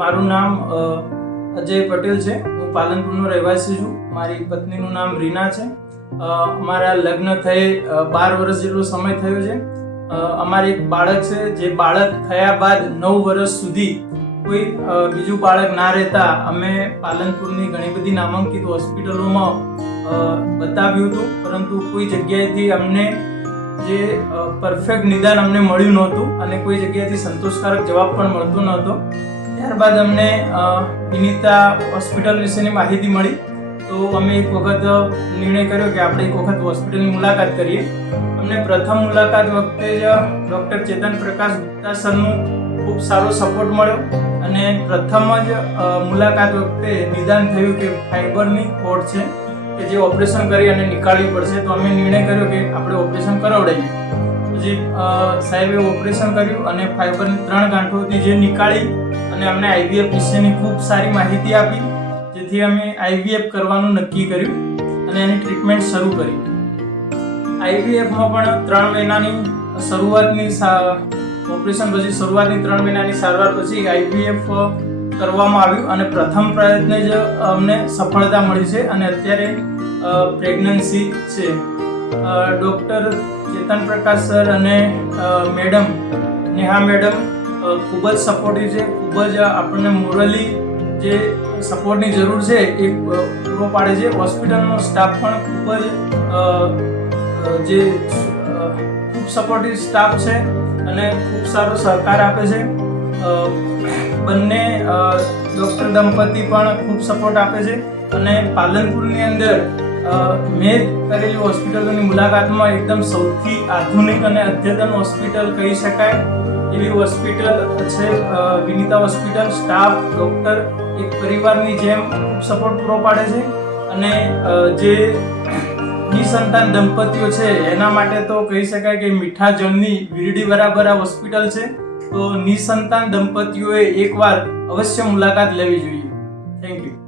મારું નામ અજય પટેલ છે. હું પાલનપુરનો રહેવાસી છું. મારી પત્નીનું નામ રીના છે. અમારા લગ્ન થઈ 12 વર્ષ જેટલો સમય થયો છે. અમારે એક બાળક છે, જે બાળક થયા બાદ 9 વર્ષ સુધી કોઈ બીજું બાળક ના રહેતા અમે પાલનપુરની ઘણી બધી નામાંકિત હોસ્પિટલોમાં બતાવ્યું હતું, પરંતુ કોઈ જગ્યાએથી અમને જે પરફેક્ટ નિદાન અમને મળ્યું નહોતું અને કોઈ જગ્યાએથી સંતોષકારક જવાબ પણ મળતો નહોતો. ત્યારબાદ અમને વિનીતા હોસ્પિટલ વિશેની માહિતી મળી, તો અમે એક વખત નિર્ણય કર્યો કે આપણે એક વખત હોસ્પિટલની મુલાકાત કરીએ. અમને પ્રથમ મુલાકાત વખતે જ ડૉક્ટર ચેતન પ્રકાશ ગુપ્તા સરનું ખૂબ સારો સપોર્ટ મળ્યો અને પ્રથમ જ મુલાકાત વખતે નિદાન થયું કે ફાઇબરની ખોડ છે કે જે ઓપરેશન કરી અને નીકાળવી પડશે. તો અમે નિર્ણય કર્યો કે આપણે ઓપરેશન કરાવડાવીએ. પછી સાહેબે ઓપરેશન કર્યું અને ફાઇબરની 3 ગાંઠો હતી જે નીકાળી અને અમને આઈવીએફ વિશેની ખૂબ સારી માહિતી આપી, જેથી અમે આઈવીએફ કરવાનું નક્કી કર્યું અને એની ટ્રીટમેન્ટ શરૂ કરી. આઈવીએફમાં પણ 3 મહિનાની શરૂઆતની ઓપરેશન પછી શરૂઆતની 3 મહિનાની સારવાર પછી આઈવીએફ કરવામાં આવ્યું અને પ્રથમ પ્રયત્ને જ અમને સફળતા મળી છે અને અત્યારે પ્રેગ્નન્સી છે. ડૉક્ટર ચેતન પ્રકાશ સર અને મેડમ નેહા મેડમ ખૂબ જ સપોર્ટિવ છે. ખૂબ જ આપણને મોરલી જે સપોર્ટની જરૂર છે એ પૂરો પાડે છે. હોસ્પિટલનો સ્ટાફ પણ ખૂબ જ ખૂબ સપોર્ટિવ સ્ટાફ છે અને ખૂબ સારો સહકાર આપે છે. બંને ડૉક્ટર દંપતી પણ ખૂબ સપોર્ટ આપે છે અને પાલનપુરની અંદર મેં કરેલી હોસ્પિટલોની મુલાકાતમાં એકદમ સૌથી આધુનિક અને અદ્યતન હોસ્પિટલ કહી શકાય એવી હોસ્પિટલ છે વિનીતા હોસ્પિટલ. સ્ટાફ, ડૉક્ટર એક પરિવારની જેમ ખૂબ સપોર્ટ પૂરો પાડે છે અને જે નિસંતાન દંપતીઓ છે એના માટે તો કહી શકાય કે મીઠા જળની વીરડી બરાબર આ હોસ્પિટલ છે. તો નિસંતાન દંપતીઓએ એકવાર અવશ્ય મુલાકાત લેવી જોઈએ. Thank you.